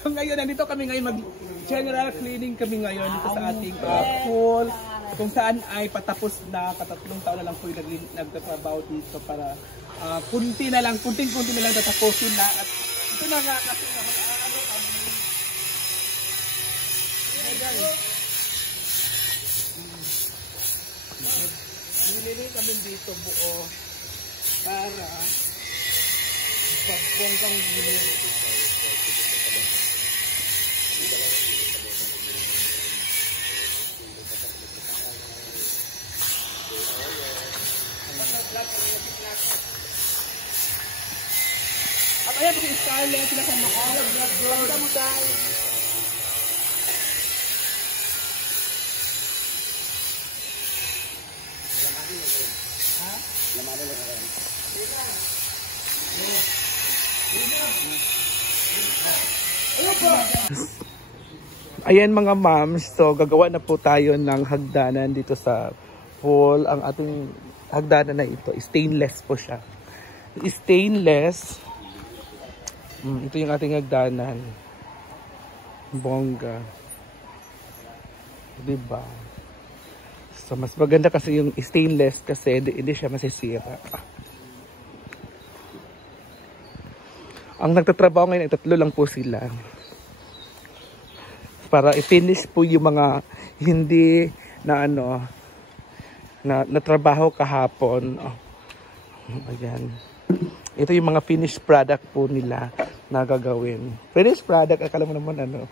So ngayon, nandito kami ngayon, mag-general cleaning kami ngayon dito sa ating pool. Kung saan ay patapos na, patatlong taon na lang po yung nagtatrabaho dito para kunti-kunti na lang tatapusin na. At ito na nga kasi mag-aano kami. Nililinis kami dito buo para pagbonggang gilid. At ayan po si Scarlett, sila sa Macaulay, Vlog mo tayo. Ha? Lamari lang ako. Ayan mga moms, so gagawa na po tayo ng hagdanan dito sa pool. Ang ating hagdanan na ito, stainless po siya. Stainless. Ito yung ating hagdanan. Bongga. Diba? So mas maganda kasi yung stainless kasi hindi siya masisira. Ang nagtatrabaho ngayon ay 3 lang po sila. Para i-finish po yung mga hindi na natrabaho kahapon. Ayan. Ito yung mga finished product po nila na gagawin. Finished product, akala mo naman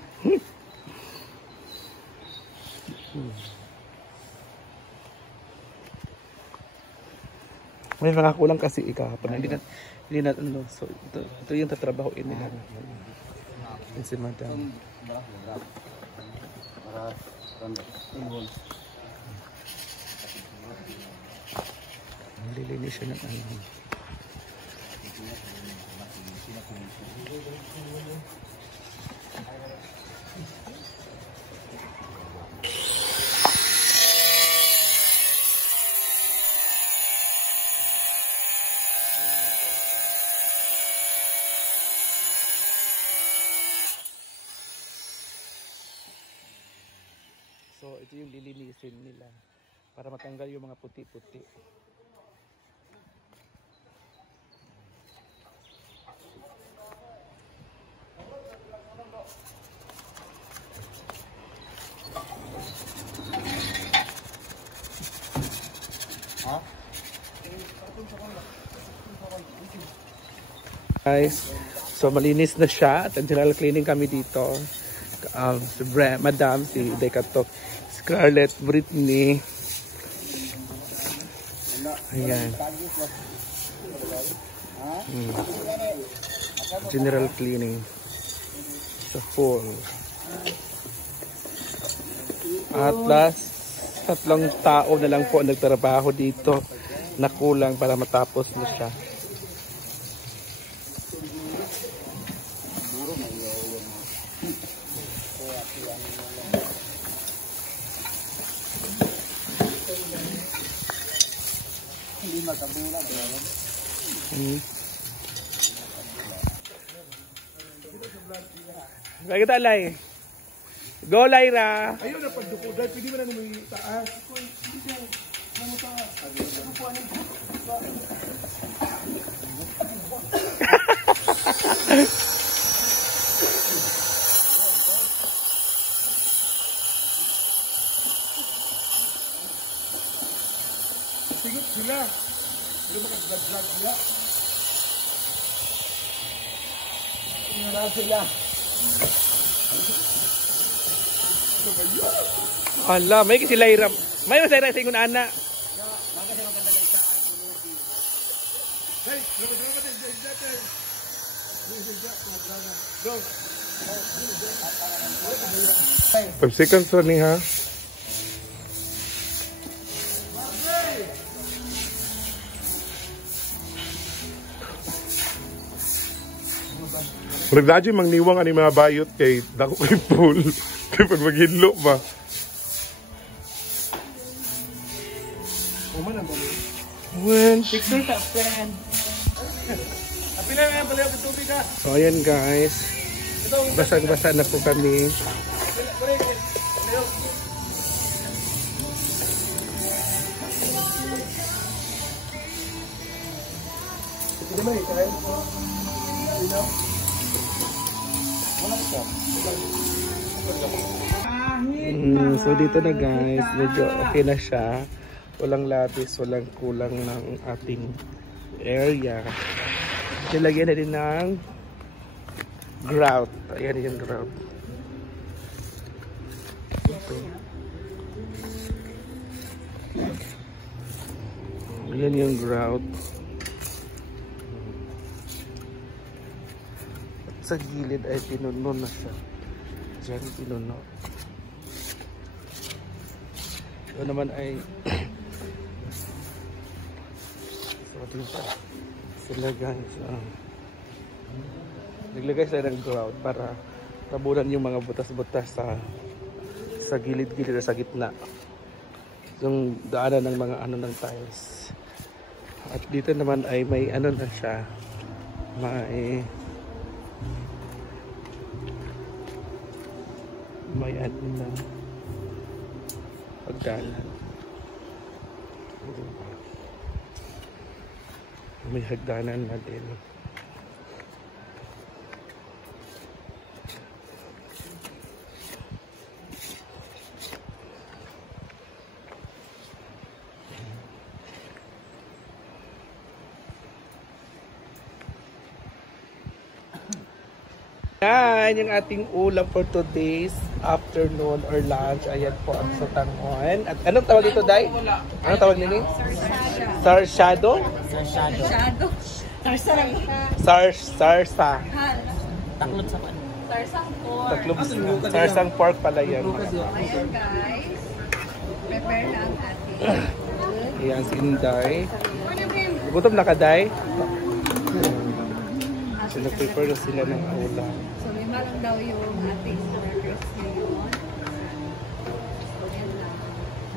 May mga kulang kasi kahapon. Hindi na so ito yung tatrabahoin nila. Yan si Madam. Nililinis siya ng So, ito yung lilinisin nila para matanggal yung mga puti-puti. Guys, so malinis na siya at general cleaning kami dito. Si Madam, si Dekatok, Scarlett, Brittany. Ayan. General cleaning sa pool. At last, 3 tao na lang po nagtrabaho dito na kulang para matapos na siya. Hindi magkabulan. Lagi kita, Lai. Go, Lyra! Ayun na pagduko. Dahil pwede mo na naman yung taas. Ano taas? Sigot sila. Hindi makapag-vlog sila. Tingnan sila. Ala, may kasi Lyra. May masayra sa ingon ana. Baga siya maganda na isa ang kunubi. Hey, salamat dyan. Go. 5 seconds running ha. Nagdadyo mangniwang ani mga bayot kay dako kay pool. Kay pag maghidlo ba. Uman ang bali. When picture ta friend. Apila na pala ang tubig ka. So ayan guys. Basang-basa na po kami. So dito na guys, medyo okay na siya. Walang labis, walang kulang ng ating area. Nilagyan na din ng grout. Ayan yung grout. Ito. Ayan yung grout. At sa gilid ay pinuno na siya. Diyan pinuno. Ito naman ay so dito sila guys naglagay sila ng grout para tabunan yung mga butas-butas sa gilid-gilid sa gitna yung daanan ng mga ano ng tiles. At dito naman ay may ano na siya, may ano na hagdanan. May hagdanan na din. Yan yung ating ulam for today's afternoon or lunch. Ayan po ang sotanghon. At anong tawag dito, Day? Anong tawag nini? Sarsyado? Sarsyado. Sarsa. Taklot sa pan. Sarsang pork. Sarsang pork pala yan. Ayan guys. Prepare na ang ating. Ayan si Inday. Gutom na ka, Day? So nag-prepare na sila ng ulam. So may malang daw yung ating burgers ngayon.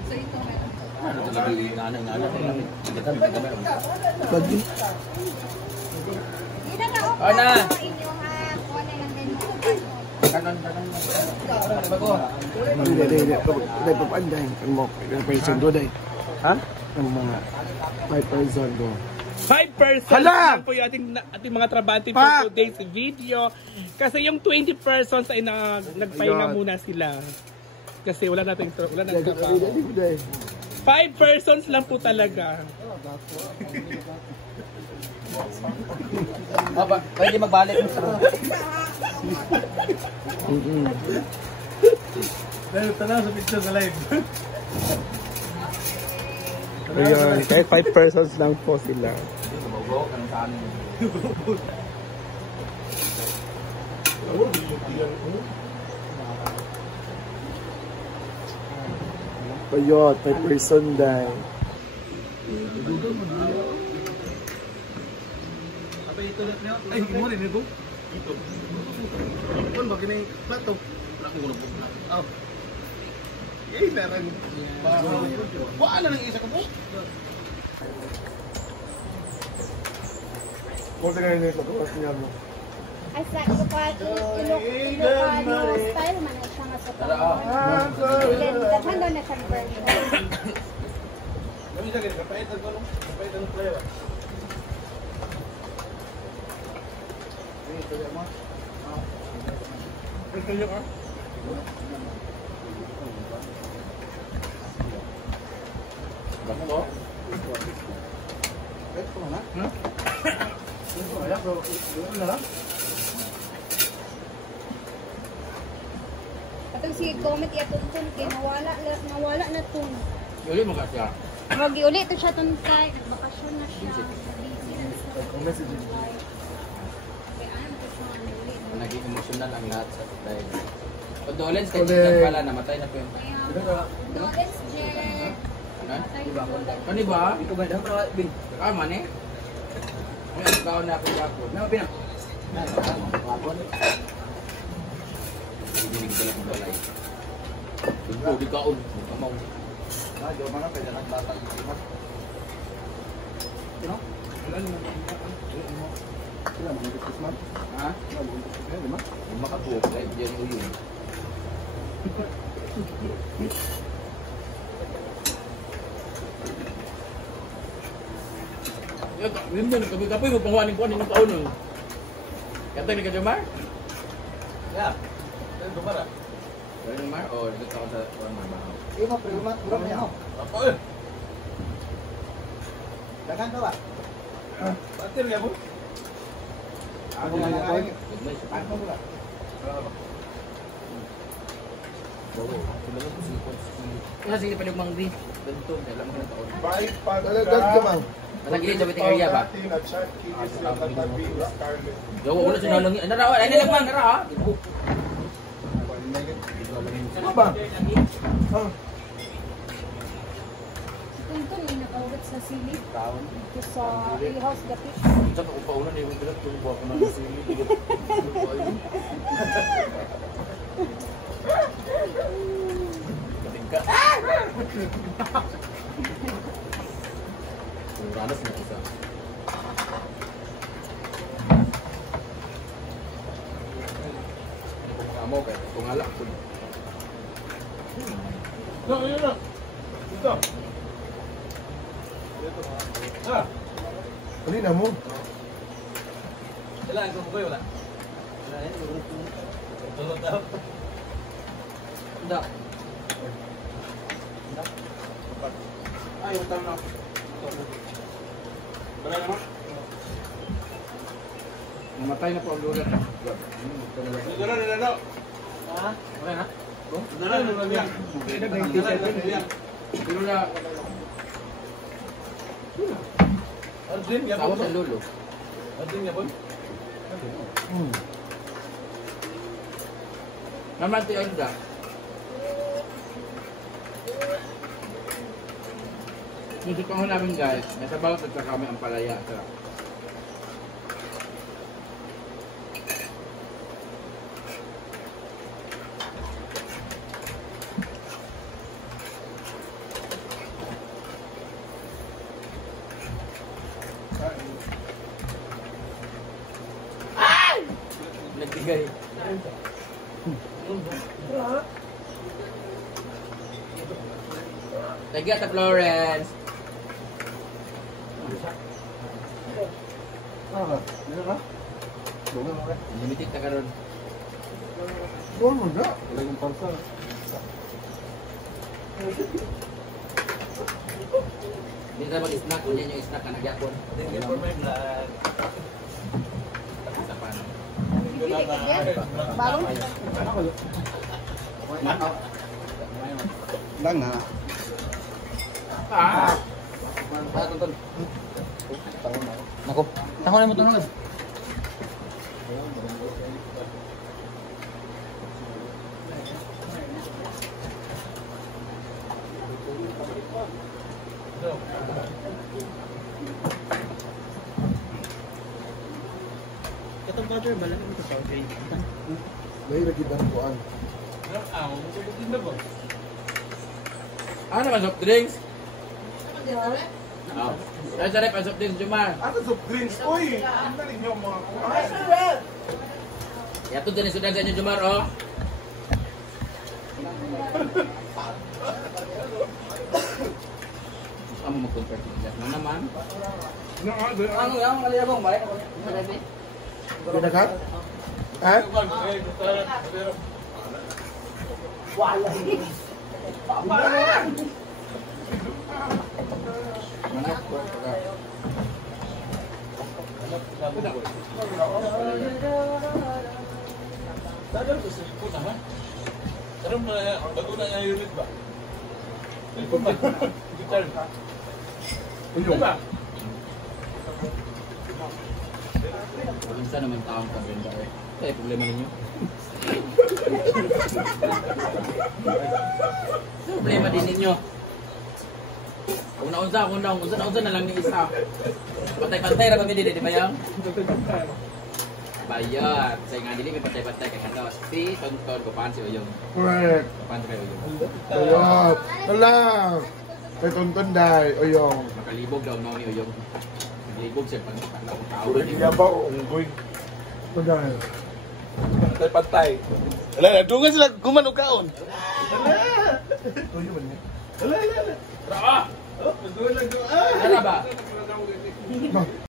So ito meron. Lagi. Ana! Hindi pa panday. Ang mo, person do day. Ha? Ang mga 5 person do. 5% Hala! lang po yung ating mga trabante for today's video. Kasi yung 20 persons ay nagpahinga muna sila. Kasi wala natin trabaho. 5 persons lang po talaga. Pwede magbalik mo sa Dahil tala sa picture sa live. Ayun, kahit 5 persons lang po sila. Payot, 5 person dahil. Apa itu lihat niyo? Ay, gimana ini, Bu? Itu. Kan bagay ni plato. Wala ko gulo po. Oh. Eh, darang. Wala nang isa ka po. Kung tingnan nyo ito, tapos niya mo. Asa Ilocano style man ay siya nga sa tao. Daghan daw na siyang burger. Kami sa ganito, kapaitan ko, no? Kapaitan ng player. Ito yan mo. Ito yung Bakit mo? Ito mo na? Ito mo na? Ito na lang? Atong si comment iatun kay nawala na tun. Yuli mo kasi ah. Wag uli to siya tun kay nagbakasyon na siya. Busy na siya. Ang message. Kaya ano ko siya uli. Naging emotional ang lahat sa dahil. Condolence kay Chicken pala, namatay na po yun. Doles Jet. Kani ba? Ito ba? Kama ni? May ang na ako gapon. May mapina? Gapon? Hindi ko lang balay. Ito, di kaon. Kamaw. Diyo mga pwede nagbatang. Ano? Ha? Lima ka po. Kahit dyan o yun. Yun din, kapoy mo pangwanin ko ng taon nun. Kata ni Kajamar? Ya. Ano ba ra? Ano Mar? O, dito ako sa kuwan Mar. Ima primat bro niya. Apa eh? Dagan to ba? Batir ya, Bu? Ako na ako. Ano ba? Kasi hindi pa nagmang di. Ganito, dalam mo na taon. Talagang gamang. Malagili sa waiting area ba? Gawa ko na sinalong. Ano raw? Ano nagmang na raw? Ano ba? Ito yung nakaugat sa sili. Ito sa house gapi. Minsan ako pa una na yung bilat yung buwa ko na kasi hindi ka. Ranas na isa. Ano ko makamaw kaya kung alak ko. No, yun na. Ito. Ah. Ano na mo? Wala, ikaw mo kayo, wala? Wala, yan. Tulog daw. Hindi. Ay, utang na. Wala naman. Namatay na po ang lugar. Lugar na lalo. Ha? Okay na? Lugar na lalo. Okay na, 97. Pero na... Arjun, yapon. Tawa sa lolo. Arjun, yapon. Naman ti Arda. Dito pa ho namin guys, nasa bawat at kami ang palaya. Sarap. Nagbigay. Nagata Florence. Limited na karon. Sure mo na. Wala yung parsa. Hindi na mag-snack, hindi yung snack ka nagyapon. Hindi po may vlog. Sa paano? Bago? Lang na. Ah! Tonton. Nako, tako na mo tunod. Katong butter ba lang ito sa okay. May lagi ba kuan? Ano naman soft drinks? Ah. Ay, sarap ang soft drinks, Jumar. Ano soft drinks? Uy! Ang galing niyo mga kuan. Yato din sudah sa inyo, Jumar, oh. Gusto mo mag-convert ng glass na naman. Ano yung kaliyabong ba? Ginagat? Ha? Mana? Dadal ko sa likod naman. Sarap na bago na yung unit ba? Likod ba? Digital. Uyo. Diba? Minsan naman taong kabenda eh. Kaya problema ninyo. Problema din ninyo. Kung naunsa na lang ni isa. Pantay-pantay ra kami dili, di ba yang? Bayar. Saya nga dili may pantay-pantay kay kanto. Si tonton ko pan si Uyong. Correct. Pan kay Uyong. Bayot. Hala. May tuntun day. Oyong. Makalibog daw mo ni Uyong. Libog siya pag nakakatawa. Puro iyabaw o unggoy. Pagano. Pantay-pantay. Wala na, dungan sila gumanog kaon. Tuyo man niya. Wala. Tara! Oh, magdulan doon. Ah! Tara ba? No.